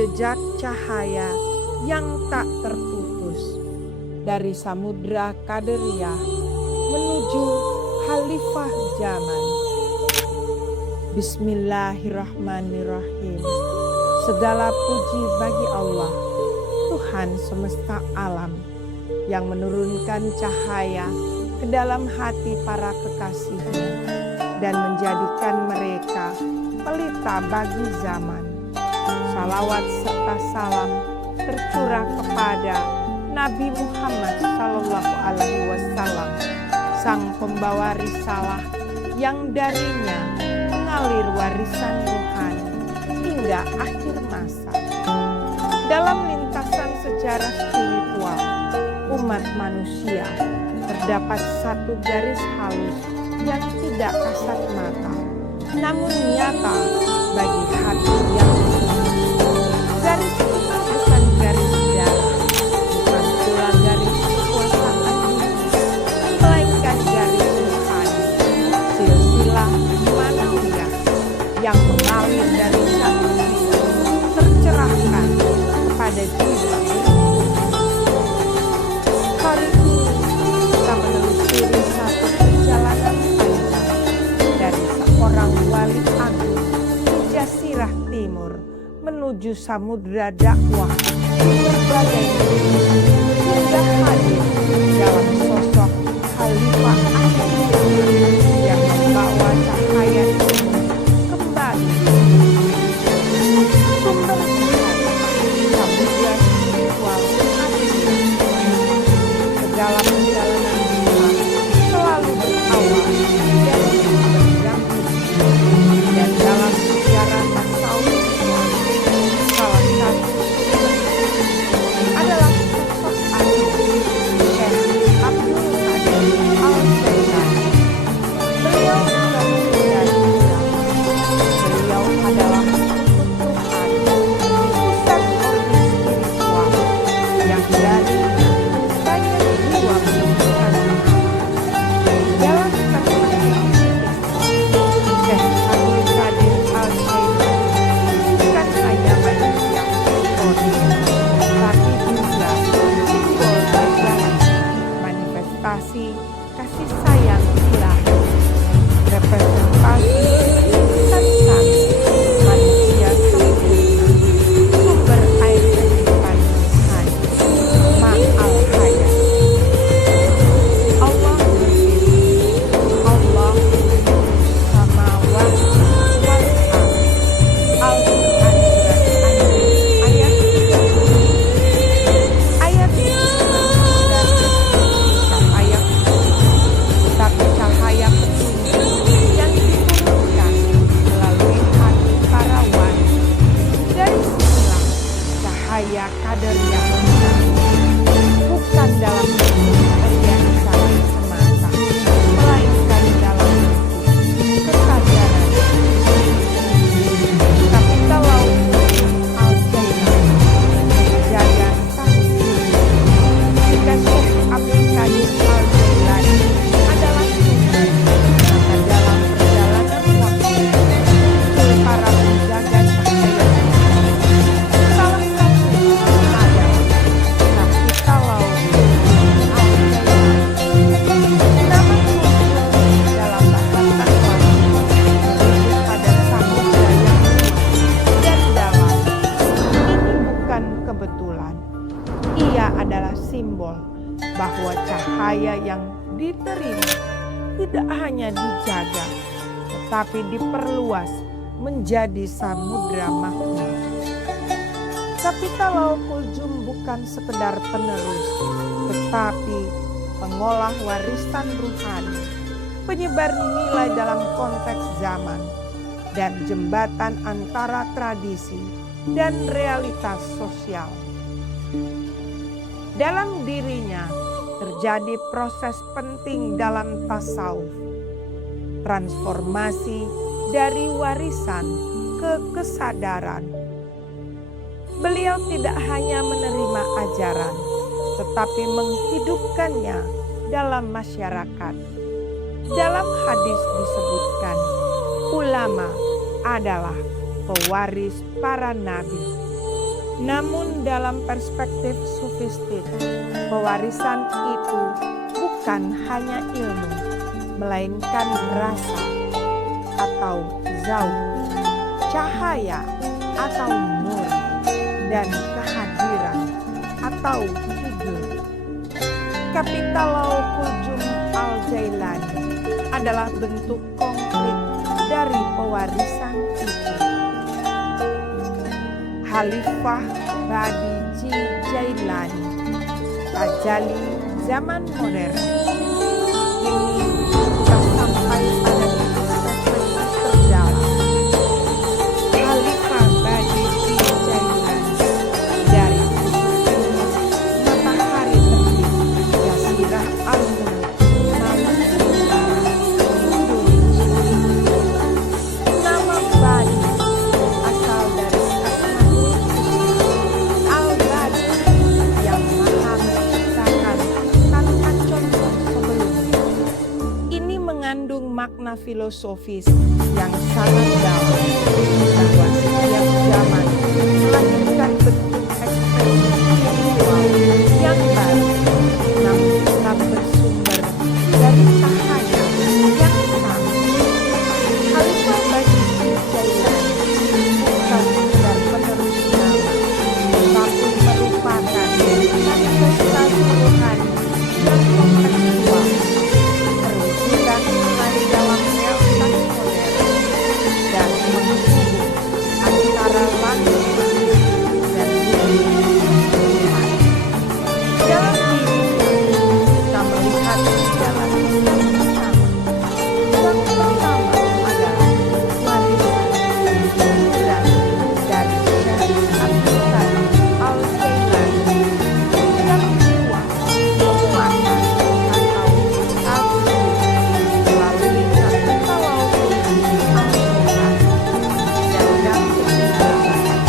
jejak cahaya yang tak terputus dari Samudra Qadariyah menuju Khalifah Zaman. Bismillahirrahmanirrahim. Segala puji bagi Allah, Tuhan semesta alam, yang menurunkan cahaya ke dalam hati para kekasihnya dan menjadikan mereka pelita bagi zaman. Salawat serta salam tercurah kepada Nabi Muhammad SAW, sang pembawa risalah yang darinya mengalir warisan rohani hingga akhir masa. Dalam lintasan sejarah spiritual umat manusia terdapat satu garis halus yang tidak kasat mata, namun nyata bagi hati yang garis itu bukan garis darah, bukan pula garis kekuasaan dunia, melainkan garis rohani, silsilah manawiyah yang mengalir dari satu jiwa tercerahkan kepada jiwa. Hari ini kita menelusuri satu perjalanan panjang dari seorang wali agung di Jazirah Timur menuju samudra dakwah berbagai hingga hadir dalam sosok Khalifah akhir zaman yang membawa cahaya itu kembali sumber cahaya samudra spiritual hati. Segala perjalanan Islam selalu berawal dari sumber yang tinggi, dan dalam sejarah tasawuf Islam salah satu sumber adalah sosok agung Syekh Abdul Qadir Al-Jailani. Beliau bukan sekedar ulama, beliau adalah Tuhan, pusat orbit spiritual yang dari banyak jiwa menemukan dalam kata-kata Syekh Abdul Qadir Al-Jailani bukan hanya manusia historis, tapi juga simbol bagi manifestasi kasih sayang ilahi, representasi insan manusia sempurna, sumber air kehidupan rohani, ma'al hayat. Allah berfirman, Allah samawati wal ardh. Al-Quran surat An-Nur ayat 30. Ayat ini bukan sekedar deskripsi cahaya fisik, tetapi cahaya petunjuk yang diturunkan melalui hati para wali. Dari sinilah cahaya Qadariyah bukan dalam bentuk organisasi semata, melainkan dalam bentuk kesadaran. Kapital Laut Al-Jailani menjaga sang dunia, jika Syekh Abdul Qadir Al-Jailani adalah sumber, maka dalam perjalanan waktu muncul para penjaga cahaya. Salah satu adalah Kapital Laut Al-Jailani. Nama muncul dalam bahasa klasik merujuk pada samudra yang luas dan dalam. Ini bukan kebetulan. Ia adalah simbol bahwa cahaya yang diterima tidak hanya dijaga, tetapi diperluas menjadi samudra makna. Kapital Laut Kuljum bukan sekedar penerus, tetapi pengolah warisan ruhani, penyebar nilai dalam konteks zaman, dan jembatan antara tradisi dan realitas sosial. Dalam dirinya terjadi proses penting dalam tasawuf, transformasi dari warisan ke kesadaran. Beliau tidak hanya menerima ajaran, tetapi menghidupkannya dalam masyarakat. Dalam hadis disebutkan, ulama adalah pewaris para nabi. Namun dalam perspektif sufistik, pewarisan itu bukan hanya ilmu, melainkan rasa atau zauq, cahaya atau nur, dan kehadiran atau hujur. Kapital Qulzum Al-Jailani adalah bentuk konkret dari pewarisan itu. Khalifah Badi Jailani, tajalli zaman modern. Ini kita sampai pada refleksi terdalam. Khalifah Badi Jailani dari matahari terbit Jazirah Al-Mulk Maluku Utara, Indonesia. Nama Badi asal dari Asmaul Husna Al-Badi yang maha menciptakan tanpa contoh sebelumnya. Ini mengandung makna filosofis yang sangat dalam, bahwa setiap zaman melahirkan bentuk ekspresi spiritual yang baru, namun tetap bersumber dari cahaya yang sama. Khalifah Badi Jailani bukan sekedar penerus nama, tetapi merupakan manifestasi rohani yang kontekstual, perwujudan Tuhan dalam realitas modern, dan menghubung antara langit dan bumi Tuhan. Dalam dirinya, kita melihat jalan yang bersama. Yang pertama adalah warisan inspirasi dari Syekh Abdul Qadir Al-Jailani. Yang kedua, penguatan atau tafsir melalui kapital Al-Jailani. Dan yang ketiga,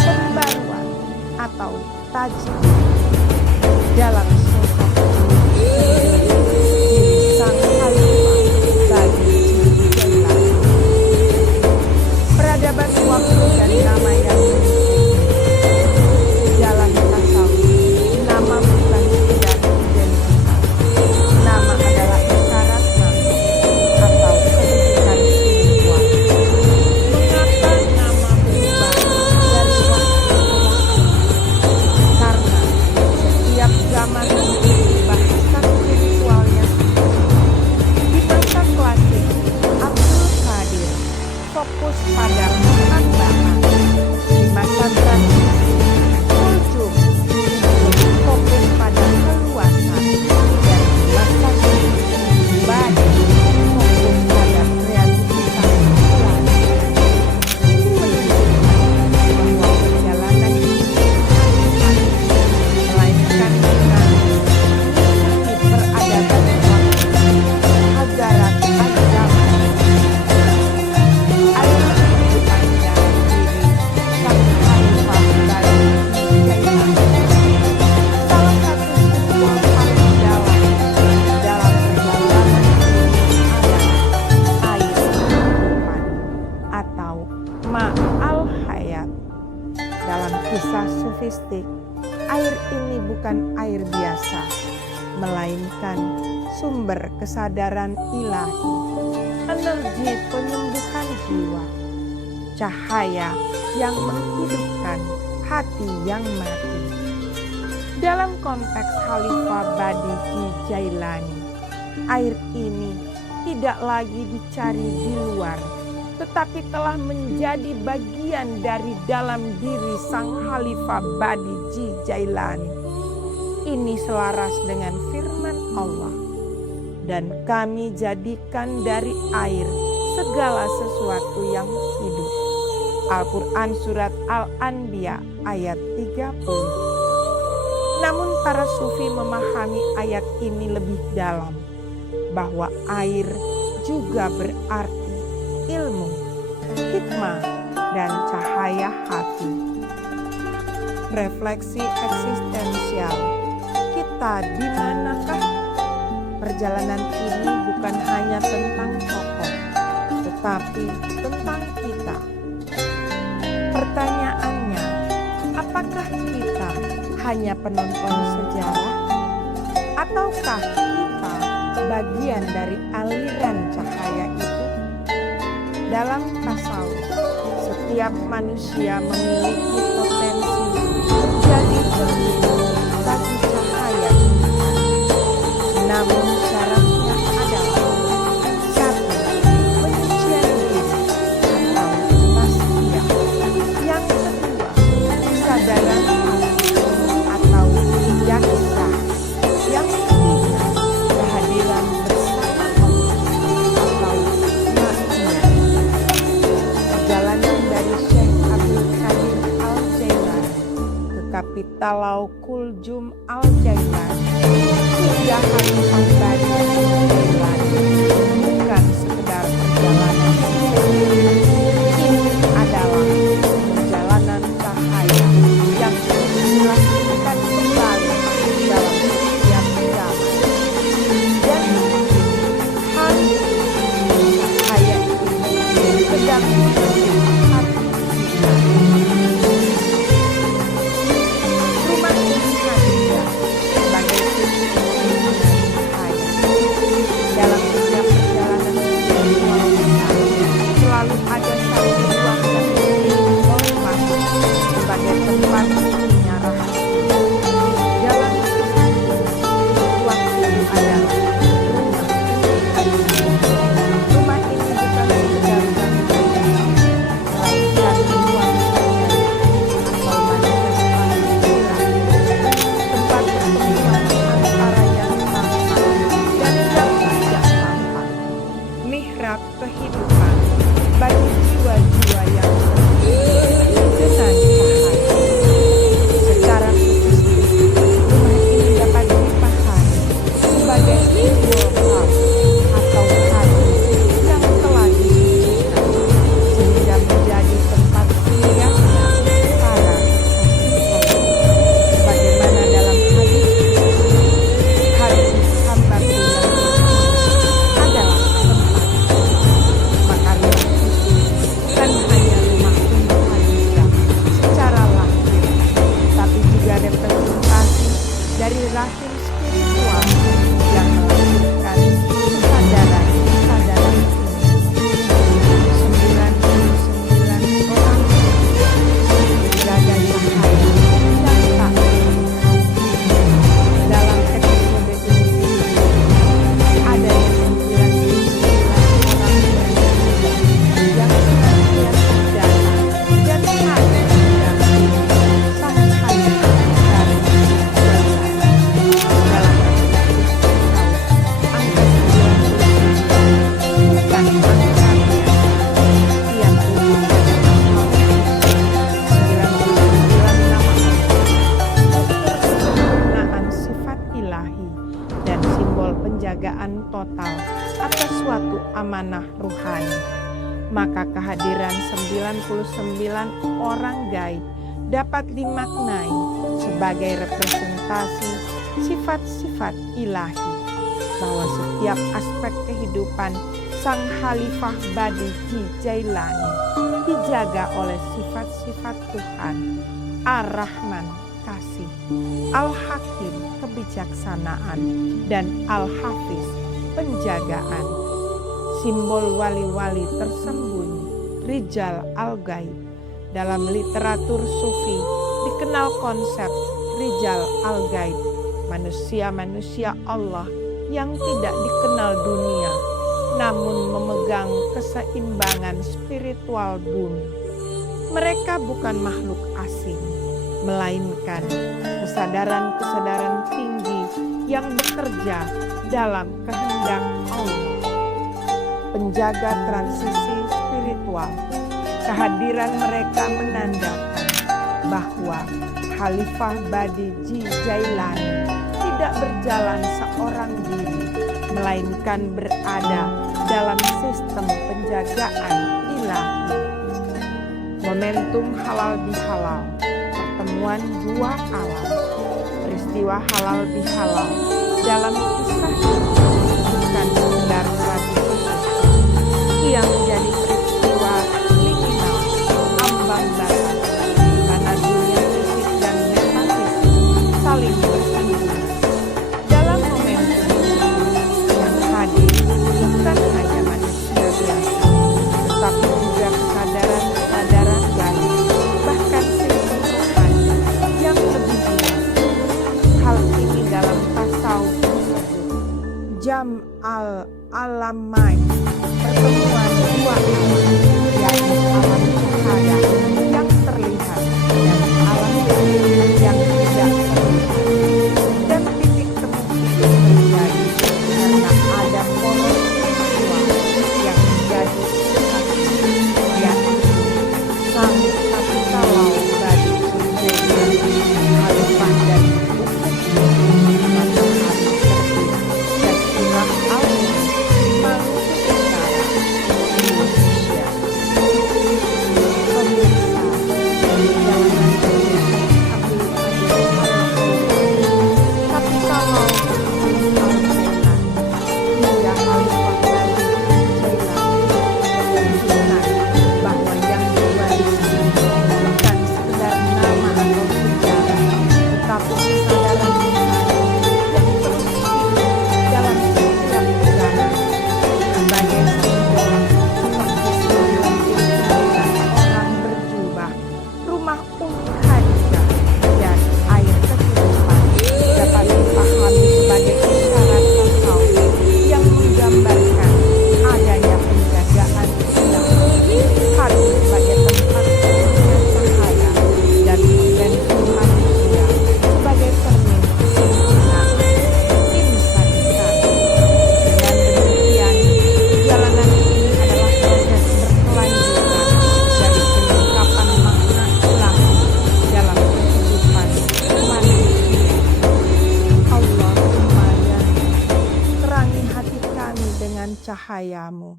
pembaruan atau tajdid dalam sosok diri sang Khalifah Badi Jailani. Peradaban waktu dan nama yang jalan tasawuf. Nama bukan sekedar identitas. Nama adalah isyarat nama atau kedudukan spiritual. Mengapa nama berubah dari waktu ke waktu? Karena setiap zaman memiliki bahasa spiritualnya sendiri. Di masa klasik, Abdul Qadir fokus pada penambahan. Di masa transisi, Qulzum lebih fokus pada keluasan. Dan di masa kini, Badi fokus pada kreativitas ilahi. Ini menunjukkan bahwa perjalanan hidup bukan statis, melainkan dinamis, mengikuti peradaban waktu, hadarat az-zaman. Air kehidupan dalam diri sang Khalifah Badi Jailani. Salah satu simbol paling dalam perjalanan ini adalah air kehidupan atau ma'al hayat. Dalam kisah sufistik, air ini bukan air biasa, melainkan sumber kesadaran ilahi, energi penyembuhan jiwa, cahaya yang menghidupkan hati yang mati. Dalam konteks Khalifah Badi Jailani, air ini tidak lagi dicari di luar, tetapi telah menjadi bagian dari dalam diri sang Khalifah Badi Jailani. Ini selaras dengan firman Allah. Dan kami jadikan dari air segala sesuatu yang hidup. Al-Quran Surat Al-Anbiya ayat 30. Namun para sufi memahami ayat ini lebih dalam, bahwa air juga berarti ilmu, hikmah, dan cahaya hati. Refleksi eksistensial, kita di manakah? Perjalanan ini bukan hanya tentang tokoh, tetapi tentang kita. Pertanyaannya, apa apakah kita hanya penonton sejarah ataukah kita bagian dari aliran cahaya itu? Dalam tasawuf, setiap manusia memiliki potensi menjadi cermin bagi cahaya Tuhan. Namun syaratnya adalah: satu, penyucian diri atau tasbiyah. Yang kedua, kesadaran hati atau jaksa. Yang ketiga, kehadiran bersama Allah atau makna. Perjalanan dari Syekh Abdul Qadir Al-Jailani ke Kapitalau Kuljum Al-Jailani hingga Khalifah Bani Jailani bukan sekedar perjalanan sejarah. Ini adalah perjalanan cahaya yang terus dilakukan kembali dalam setiap zaman. Dan mungkin hari ini cahaya ini sedang menyentuh hati kita. Rumah ini hadir sebagai titik penghubungan cahaya. Dalam setiap perjalanan spiritual kita, selalu ada satu ruang yang dipilih oleh makhluk sebagai tempat pentingnya rahasia. Dalam kisah ini, ruang itu adalah rumah Tuhan. Rumah ini bukan sekedar bangunan, melainkan ruang cahaya atau manifestasi ilahi, tempat pertemuan antara yang tampak dan yang tidak tampak, mihrab kehidupan bagi jiwa-jiwa yang tertidur dengan cahaya. Secara statistik, rumah ini dapat dipahami sebagai simbol hal atau hati yang telah disucikan, sehingga menjadi tempat singgahnya para kekasih Allah. Sebagaimana dalam hadis qudsi, hati hambaku yang terhina adalah tempatku. Maka rumah itu bukan hanya rumah untuk manusia secara lahir, tapi juga representasi dari rahim spiritual yang melahirkan kesadaran-kesadaran ini. 99 orang menjaga cahaya yang tak terlihat. Dalam episode ini ada yang 99 orang berbeda yang senantiasa datang dan hadir mendampingi sang Khalifah dari Jailani. Dalam perspektif tasawuf, angka 99 bukan angka biasa. Ia merujuk pada asmaul husna, 99 nama Allah, unsur kesempurnaan sifat ilahi, dan simbol penjagaan total atas suatu amanah ruhani. Maka kehadiran 99 orang gaib dapat dimaknai sebagai representasi sifat-sifat ilahi, bahwa setiap aspek kehidupan sang Khalifah Badi Jailani dijaga oleh sifat-sifat Tuhan: Ar-Rahman, kasih; Al-Hakim, kebijaksanaan; dan Al-Hafiz, penjagaan. Simbol wali-wali tersembunyi, Rijal Al-Gaib. Dalam literatur sufi dikenal konsep Rijal Al-Gaib, manusia-manusia Allah yang tidak dikenal dunia, namun memegang keseimbangan spiritual bumi. Mereka bukan makhluk asing, melainkan kesadaran-kesadaran tinggi yang bekerja dalam kehendak Allah. Penjaga transisi spiritual, kehadiran mereka menandakan bahwa Khalifah Badi Jailani tidak berjalan seorang diri, melainkan berada dalam sistem penjagaan ilahi. Momentum halal bihalal, pertemuan dua alam. Peristiwa halal bihalal dalam kisah ini bukan sekedar tradisi sosial. Ia menjadi peristiwa liminal, ambang batas, di mana dunia fisik Al-Alamai, pertemuan dua alam, yakni alam syahada yang terlihat dan alam gaib yang tidak terlihat. Dan titik temu itu terjadi karena ada poros spiritual yang menjadi satu, yakni sang kapitalau badi kejadian khalifah dari ufuk matahari terbit dan surah Al-Mulk, Maluku Utara, Indonesia. Pemirsa, perjalanan dunia ambil tapi kalau Al-Quran hingga Khalifah Badi Jailan menunjukkan bahwa yang diwarisi bukan sekedar nama atau sejarah, tetapi kesadaran Tuhan yang terus hidup dalam setiap zaman sebagai simbol seperti sembilan orang berjubah, rumah Khadijah, dan air kehidupan dapat dipahami sebagai isyarat tasawuf yang menggambarkan adanya penjagaan ilahi, hati sebagai tempat turunnya cahaya, dan dimensi manusia sebagai cermin kesempurnaan insan kami. Dengan demikian, perjalanan ini adalah proses berkelanjutan dari penyingkapan makna ilahi dalam kehidupan manusia. Allahumma ya terangi hati kami dengan cahayamu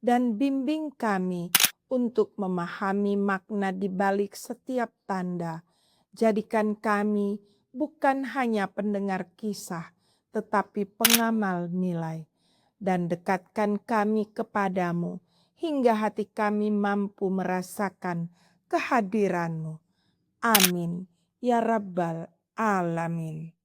dan bimbing kami untuk memahami makna di balik setiap tanda. Jadikan kami bukan hanya pendengar kisah, tetapi pengamal nilai. Dan dekatkan kami kepadamu hingga hati kami mampu merasakan kehadiranmu. Amin. Ya Rabbal Alamin.